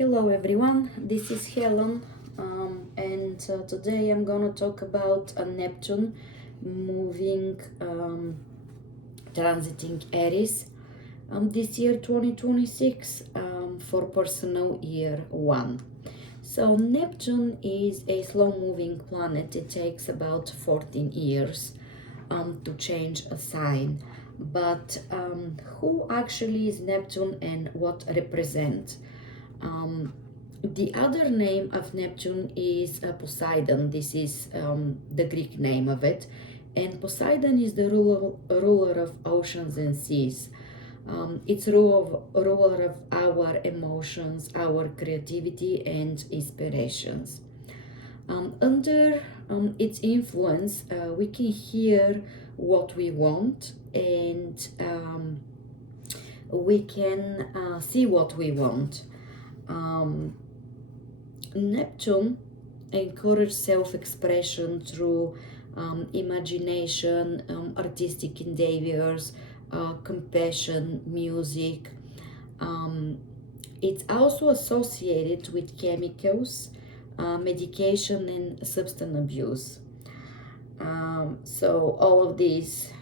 Hello everyone, this is Helen, and today I'm gonna talk about Neptune moving, transiting Aries this year 2026 for personal year 1. So Neptune is a slow-moving planet. It takes about 14 years to change a sign. But who actually is Neptune and what represent? The other name of Neptune is Poseidon. This is the Greek name of it. And Poseidon is the ruler of oceans and seas. It's ruler of our emotions, our creativity, and inspirations. Under its influence, we can hear what we want, and we can see what we want. Neptune encourages self-expression through imagination, artistic endeavors, compassion, music. It's also associated with chemicals, medication, and substance abuse. So all of these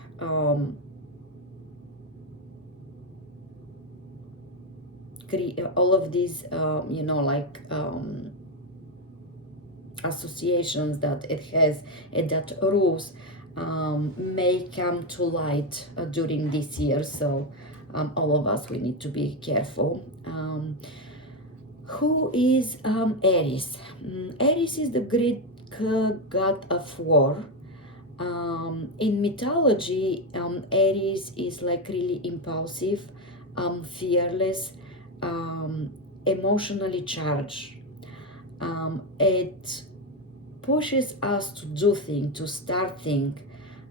associations that it has and that rules may come to light during this year. So all of us, we need to be careful. Who is Aries? Aries is the Greek god of war. In mythology, Aries is like really impulsive, fearless, emotionally charged. It pushes us to do things, to start things,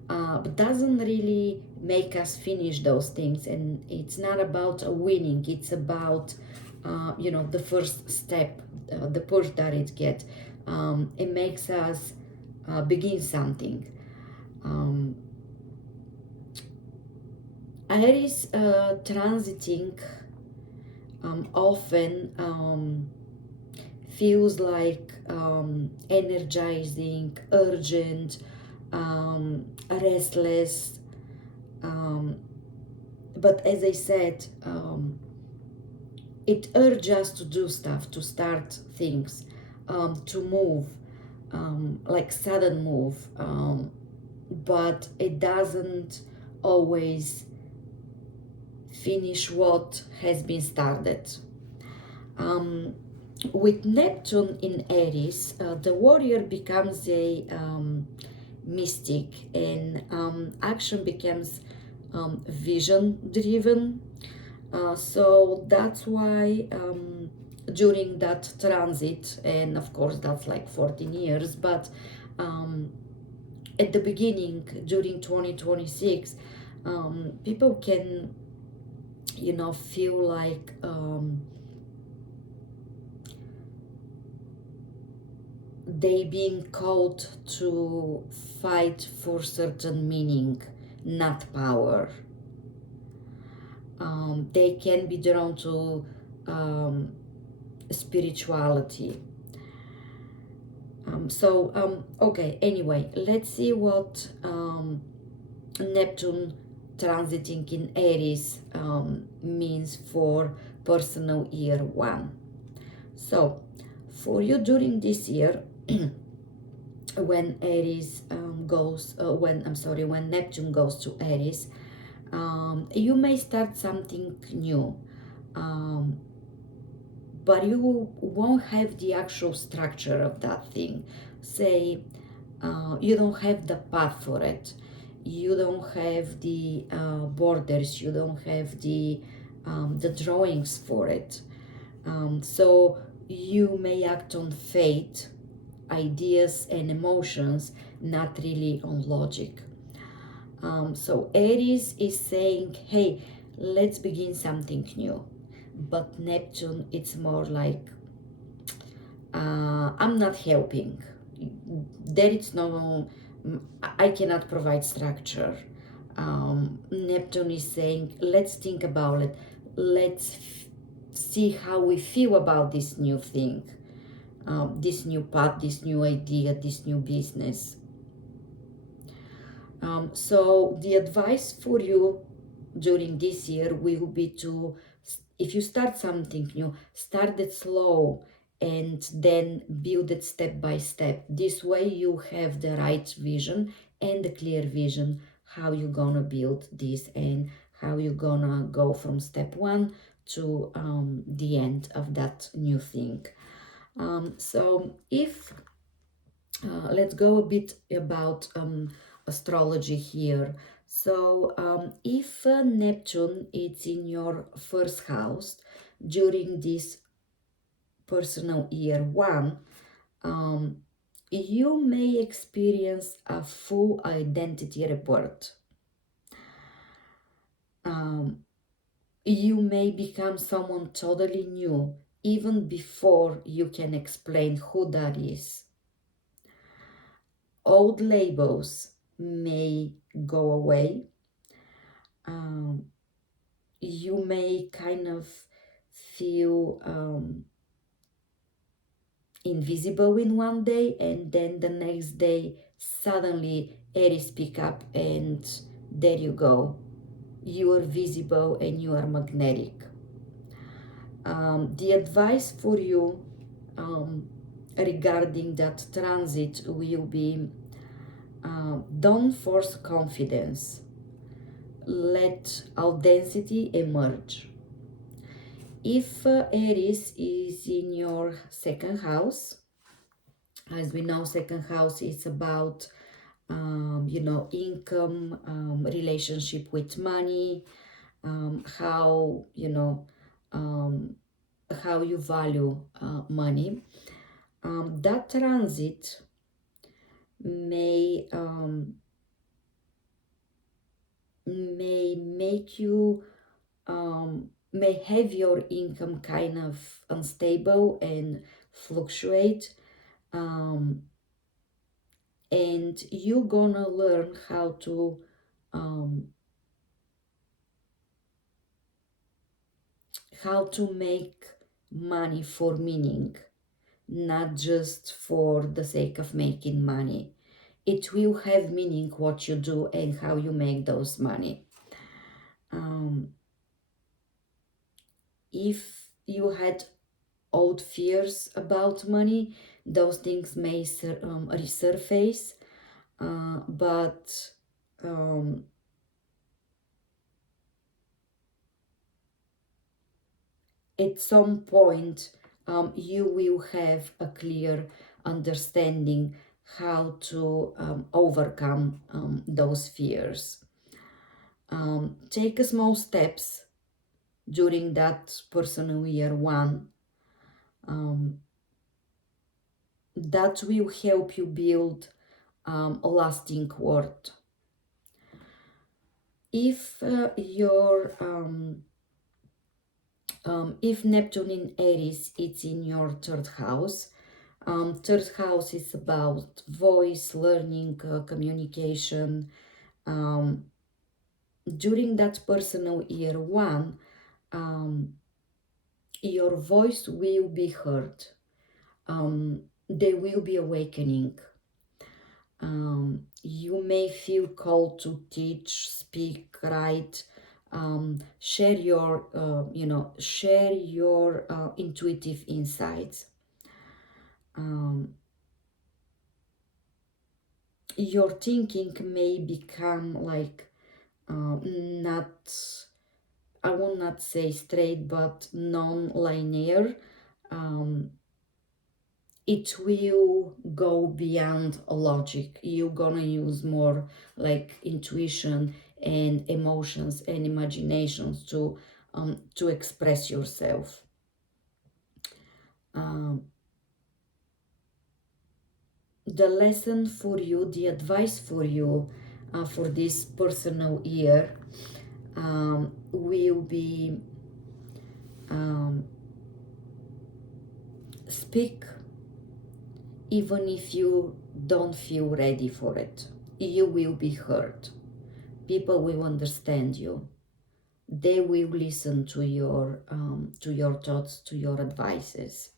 but doesn't really make us finish those things. And it's not about winning, it's about the first step, the push that it gets. It makes us begin something. Aries transiting often feels like energizing, urgent, restless. But as I said, it urges us to do stuff, to start things, to move, like sudden move. But it doesn't always finish what has been started. With Neptune in Aries, the warrior becomes a mystic, and action becomes vision driven. So that's why during that transit, and of course that's like 14 years, but at the beginning, during 2026, people can feel like they being called to fight for certain meaning, not power. They can be drawn to spirituality. Okay, anyway, let's see what Neptune transiting in Aries means for personal year 1. So for you during this year, when Aries when Neptune goes to Aries, you may start something new, but you won't have the actual structure of that thing. Say you don't have the path for it, you don't have the borders, you don't have the drawings for it. So you may act on fate, ideas, and emotions, not really on logic. So Aries is saying, hey, let's begin something new. But Neptune, it's more like, I'm not helping. There is no, I cannot provide structure. Neptune is saying, let's think about it. Let's see how we feel about this new thing, this new path, this new idea, this new business. So the advice for you during this year will be to, if you start something new, start it slow and then build it step by step. This way you have the right vision and the clear vision how you're gonna build this and how you're gonna go from step one to the end of that new thing. So if let's go a bit about astrology here. So if Neptune is in your first house during this personal year one, um, you may experience a full identity rebirth. Um, you may become someone totally new even before you can explain who that is. Old labels may go away. You may kind of feel invisible in one day, and then the next day suddenly Aries pick up and there you go. You are visible and you are magnetic. The advice for you regarding that transit will be don't force confidence. Let authenticity emerge. If Aries is in your second house, as we know, second house is about income, relationship with money, how how you value money. That transit may may make you may have your income kind of unstable and fluctuate, and you're gonna learn um, how to make money for meaning, not just for the sake of making money. It will have meaning what you do and how you make those money. If you had old fears about money, those things may resurface, but at some point you will have a clear understanding how to overcome those fears. Take small steps during that personal year one. That will help you build a lasting worth. If if Neptune in Aries it's in your third house, third house is about voice, learning, communication. During that personal year one, your voice will be heard. There will be awakening. You may feel called to teach, speak, write, share your, share your intuitive insights. Your thinking may become like not, I will not say straight, but non-linear. It will go beyond logic. You're gonna use more like intuition and emotions and imaginations to express yourself. The lesson for you, the advice for you for this personal year will be speak even if you don't feel ready for it. You will be heard. People will understand you. they will listen to your thoughts, to your advices.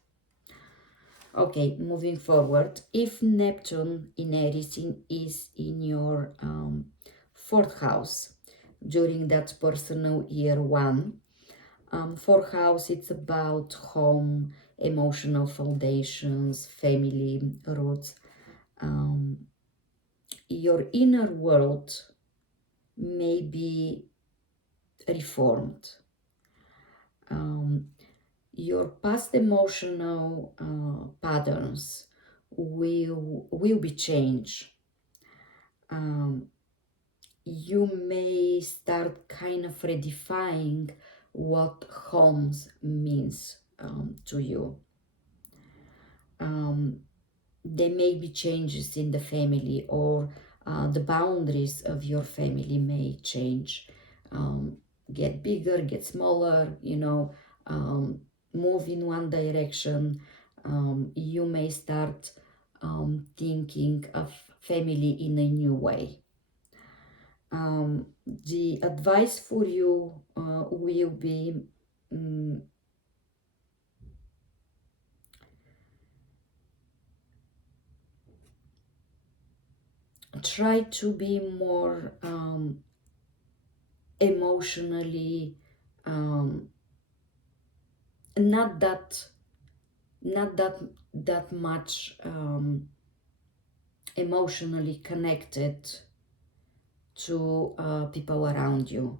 Okay, moving forward, if Neptune in Aries is in your fourth house during that personal year one, fourth house, it's about home, emotional foundations, family roots. Your inner world may be reformed. Your past emotional patterns will be changed. You may start kind of redefining what homes means to you. There may be changes in the family, or the boundaries of your family may change, get bigger, get smaller, move in one direction. You may start thinking of family in a new way. The advice for you will be try to be more emotionally not that much emotionally connected to people around you.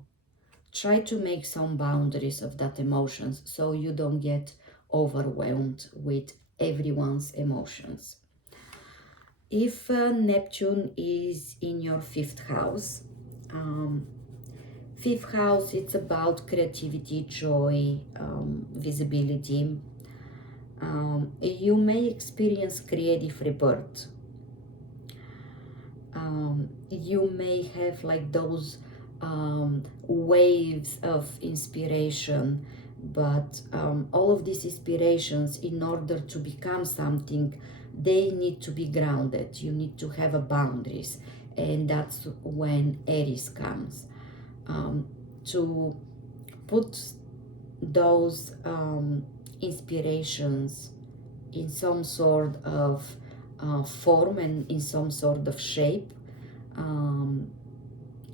Try to make some boundaries of that emotions so you don't get overwhelmed with everyone's emotions. If Neptune is in your fifth house, fifth house, it's about creativity, joy, visibility. You may experience creative rebirth. You may have like those waves of inspiration, but all of these inspirations, in order to become something, they need to be grounded. You need to have a boundaries, and that's when Aries comes to put those inspirations in some sort of form and in some sort of shape,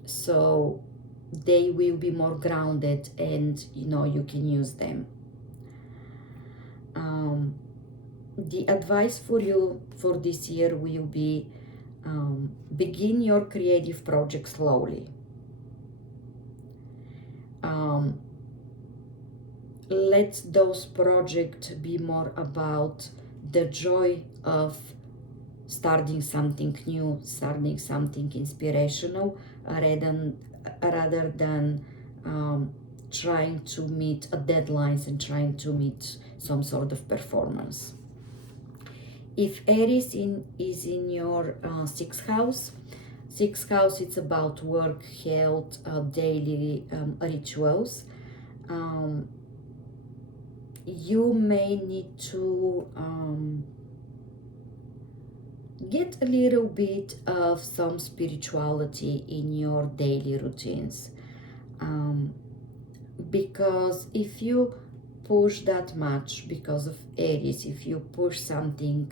so they will be more grounded and you can use them. The advice for you for this year will be begin your creative project slowly. Let those projects be more about the joy of starting something new, starting something inspirational, rather than trying to meet deadlines and trying to meet some sort of performance. If Aries is in your sixth house, it's about work, health, daily rituals. You may need to get a little bit of some spirituality in your daily routines, because if you push that much because of Aries, if you push something,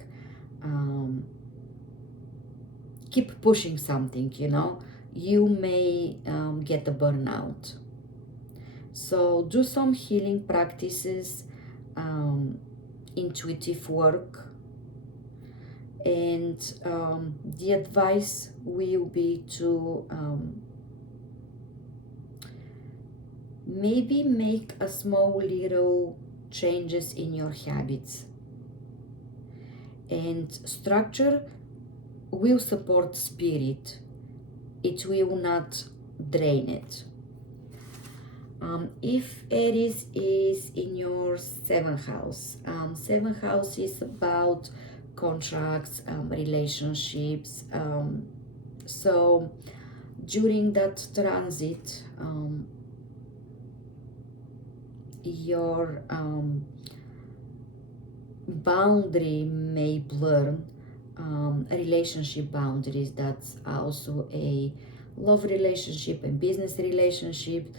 keep pushing something, you may get a burnout. So do some healing practices, intuitive work, and the advice will be to maybe make a small little changes in your habits, and structure will support spirit, it will not drain it. If Aries is in your seventh house, seventh house is about contracts, relationships. So during that transit, your boundary may blur, relationship boundaries. That's also a love relationship and business relationship.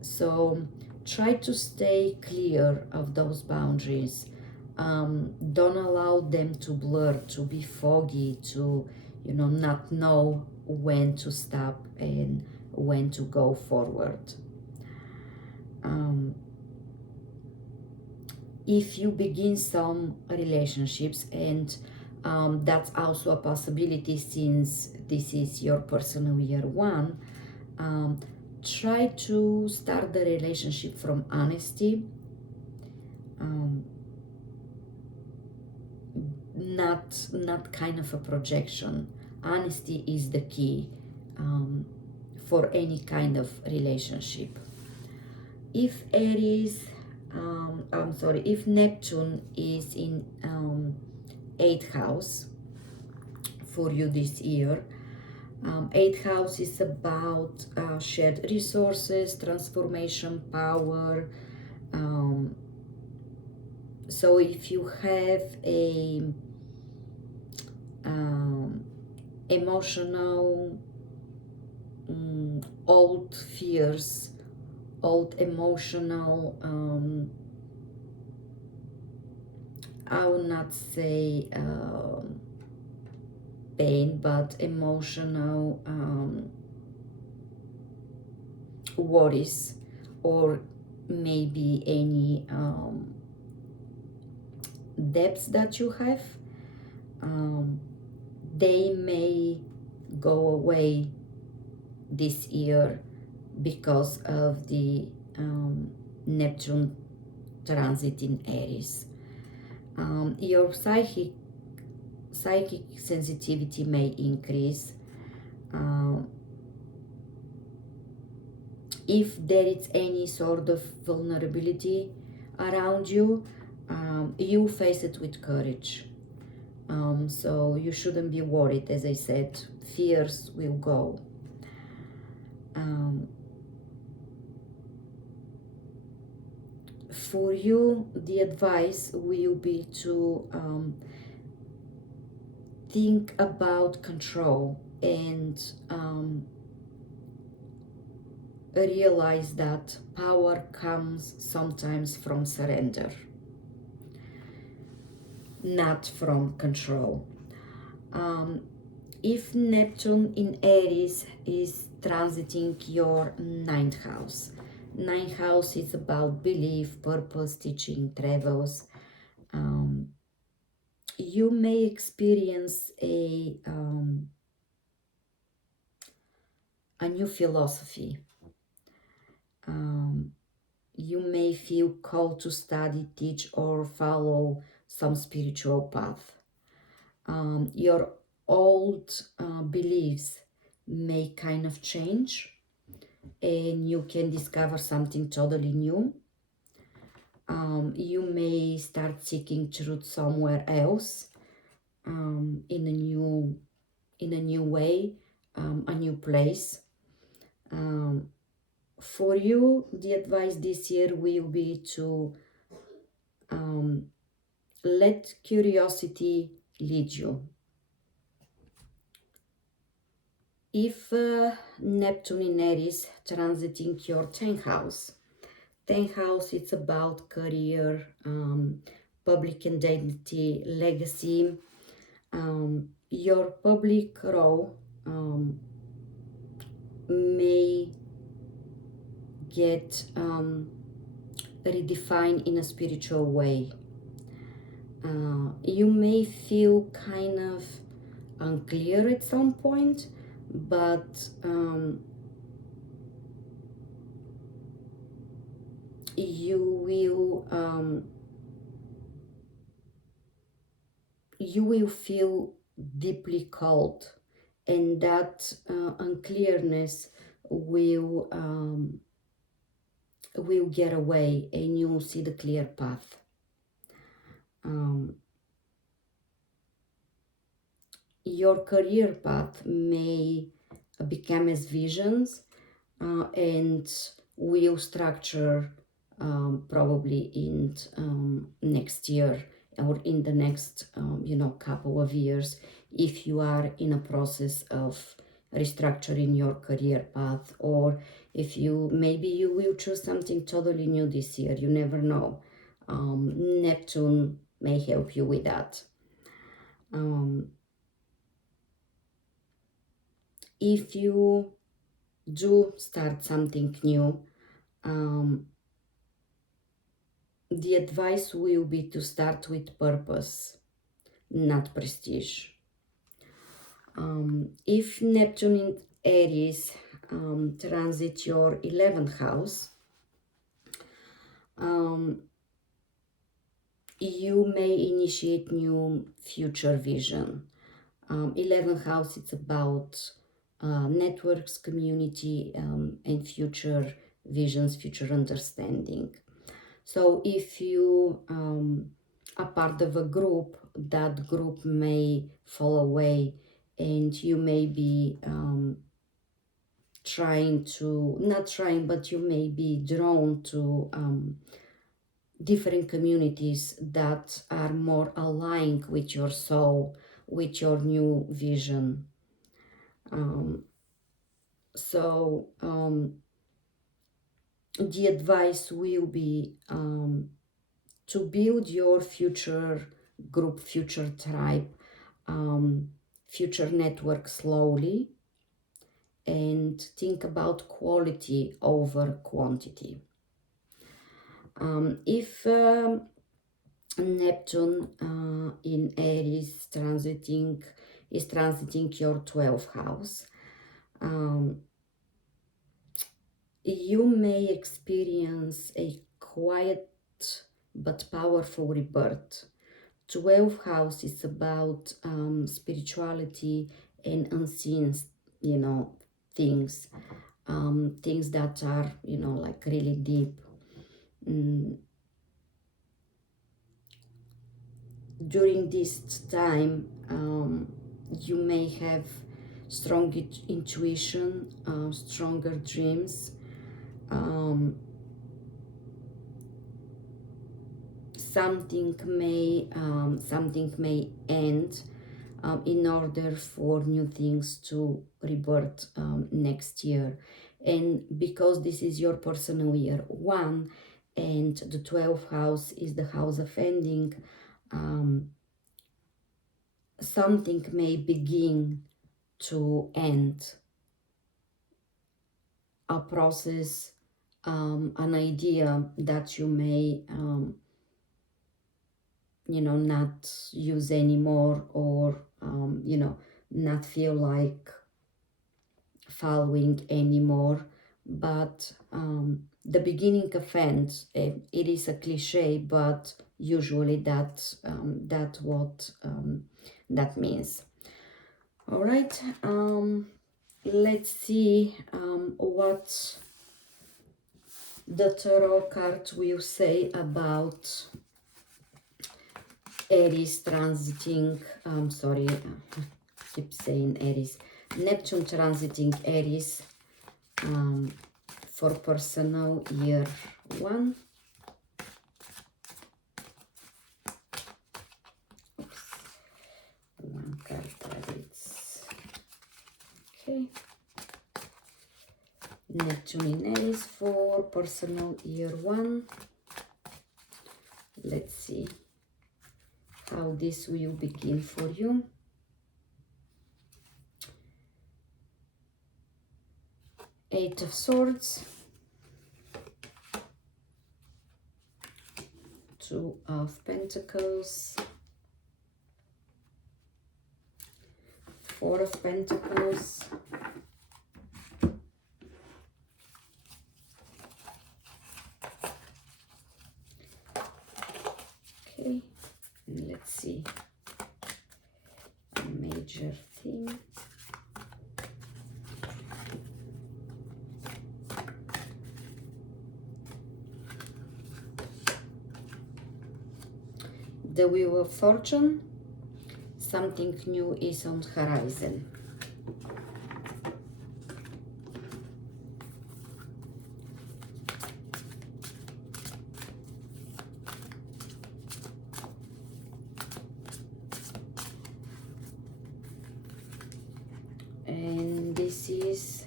So try to stay clear of those boundaries. Don't allow them to blur, to be foggy, to not know when to stop and when to go forward. If you begin some relationships, and that's also a possibility since this is your personal year one, try to start the relationship from honesty, not kind of a projection. Honesty is the key for any kind of relationship. If if Neptune is in 8th house for you this year, 8th house is about shared resources, transformation, power. So if you have a emotional old fears, old emotional, I will not say pain, but emotional worries, or maybe any debts that you have, they may go away this year because of the Neptune transit in Aries. Your psychic sensitivity may increase. If there is any sort of vulnerability around you, you face it with courage. So you shouldn't be worried. As I said, fears will go. For you, the advice will be to think about control and realize that power comes sometimes from surrender, not from control. If Neptune in Aries is transiting your 9th house, 9th house is about belief, purpose, teaching, travels. You may experience a new philosophy. You may feel called to study, teach, or follow some spiritual path. Your old beliefs may kind of change, and you can discover something totally new. You may start seeking truth somewhere else, in a new way, a new place. For you, the advice this year will be to let curiosity lead you. If Neptune in Aries transiting your 10th house, 10th house, it's about career, public identity, legacy. Your public role may get redefined in a spiritual way. You may feel kind of unclear at some point, but you will feel deeply called, and that unclearness will get away, and you'll see the clear path. Your career path may become as visions, and will structure probably in next year, or in the next couple of years, if you are in a process of restructuring your career path, or if you maybe you will choose something totally new this year. You never know. Neptune may help you with that. If you do start something new, the advice will be to start with purpose, not prestige. If Neptune in Aries transit your 11th house, you may initiate new future vision. 11th house, it's about networks, community, and future visions, future understanding. So if you are part of a group, that group may fall away, and you may be but you may be drawn to different communities that are more aligned with your soul, with your new vision. The advice will be to build your future group, future tribe, future network slowly, and think about quality over quantity. If Neptune in Aries is transiting your 12th house, you may experience a quiet but powerful rebirth. 12th house is about spirituality and unseen, things, things that are, like really deep. During this time, you may have strong intuition, stronger dreams. Something may end in order for new things to rebirth next year. And because this is your personal year 1 and the 12th house is the house of ending, something may begin to end, a process, an idea that you may not use anymore, or not feel like following anymore. But the beginning of end, it is a cliche, but usually that's what that means. All right, let's see what the tarot card will say about Aries transiting, keep saying Aries, Neptune transiting Aries for personal year 1. One card reads. Okay. Neptune in Aries for personal year 1. Let's see how this will begin for you. Eight of Swords, Two of Pentacles, Four of Pentacles, okay, and let's see a major theme. The Wheel of Fortune, something new is on horizon. And this Pisces.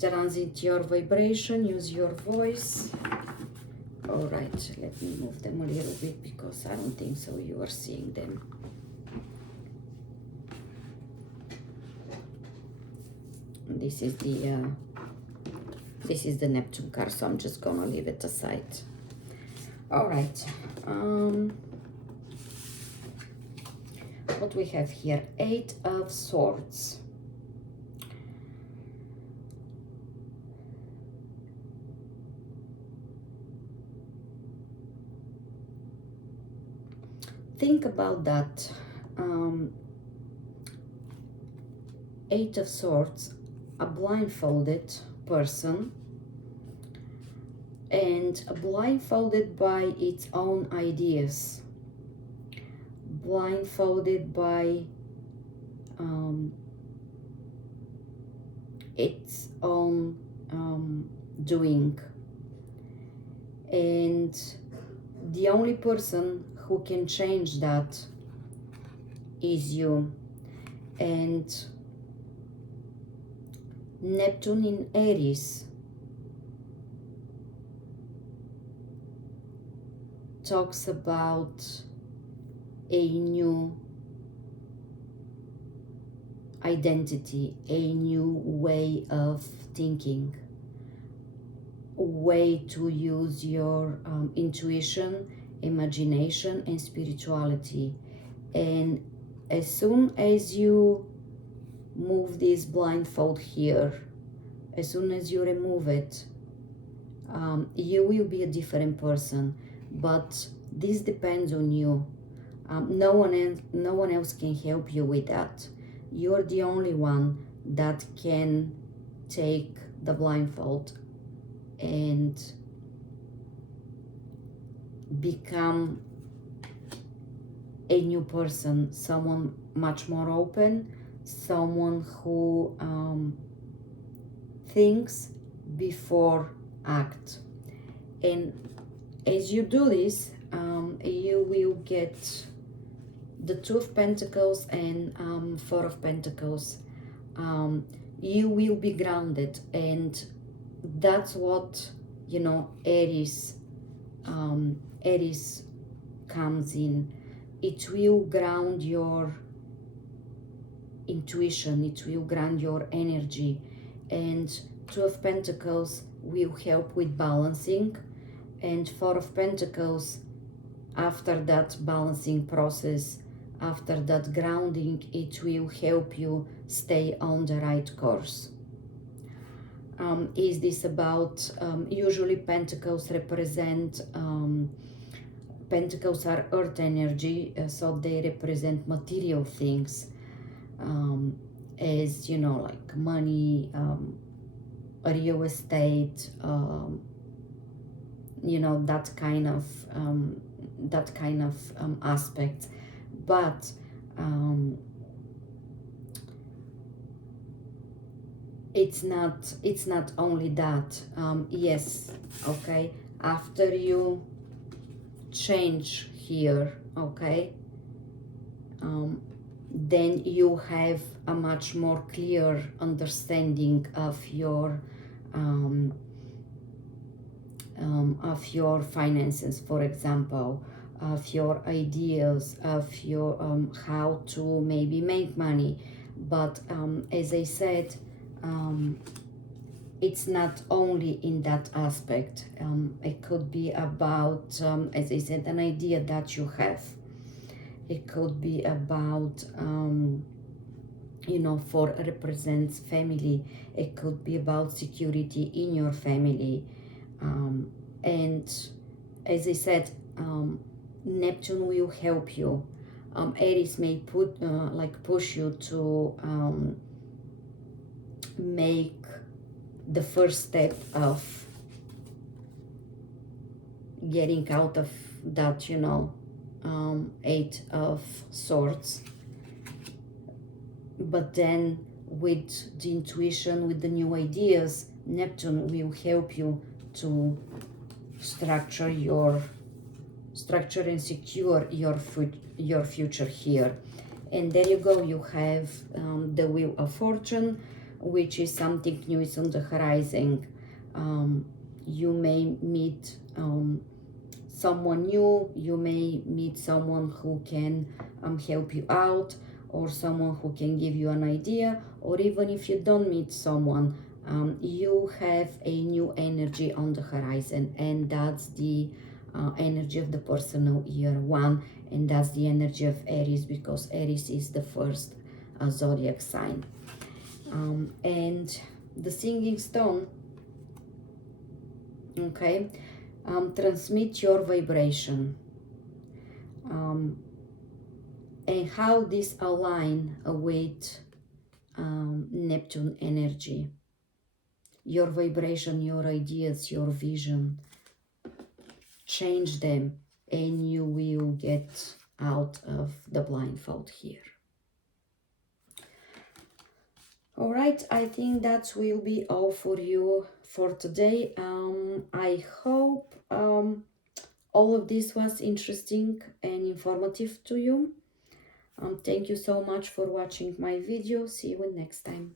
Transit your vibration, use your voice. All right, let me move them a little bit because I don't think so you are seeing them. This is the Neptune card, so I'm just gonna leave it aside. All right. What we have here? 8 of Swords. Think about that. 8 of Swords, a blindfolded person, and blindfolded by its own ideas, blindfolded by its own doing, and the only person who can change that is you. And Neptune in Aries talks about a new identity, a new way of thinking, a way to use your intuition, imagination, and spirituality. And as soon as you move this blindfold here, as soon as you remove it, you will be a different person. But this depends on you. No one else can help you with that. You're the only one that can take the blindfold and become a new person, someone much more open, someone who thinks before act. And as you do this, you will get the 2 of Pentacles and 4 of Pentacles. You will be grounded, and that's what, you know, Aries comes in. It will ground your intuition, it will ground your energy, and 2 of Pentacles will help with balancing, and 4 of Pentacles, after that balancing process, after that grounding, it will help you stay on the right course. Is this about, usually Pentacles represent, Pentacles are earth energy, so they represent material things, as you know, like money, real estate, you know, that kind of aspect. But it's not only that. Yes, okay, after you change here, okay, then you have a much more clear understanding of your finances, for example, of your ideas, of your how to maybe make money. But as I said, it's not only in that aspect. It could be about, as I said, an idea that you have. It could be about, you know, represents family. It could be about security in your family. And as I said, Neptune will help you. Aries may push you to make the first step of getting out of that, you know, 8 of Swords. But then with the intuition, with the new ideas, Neptune will help you to structure and secure your future here. And there you go, you have the Wheel of Fortune, which is something new is on the horizon. You may meet someone new, you may meet someone who can help you out, or someone who can give you an idea, or even if you don't meet someone, you have a new energy on the horizon, and that's the energy of the personal year 1, and that's the energy of Aries, because Aries is the first zodiac sign. And the singing stone, okay, transmit your vibration, and how this align with Neptune energy, your vibration, your ideas, your vision. Change them and you will get out of the blindfold here. All right, I think that will be all for you for today. I hope all of this was interesting and informative to you. Thank you so much for watching my video. See you next time.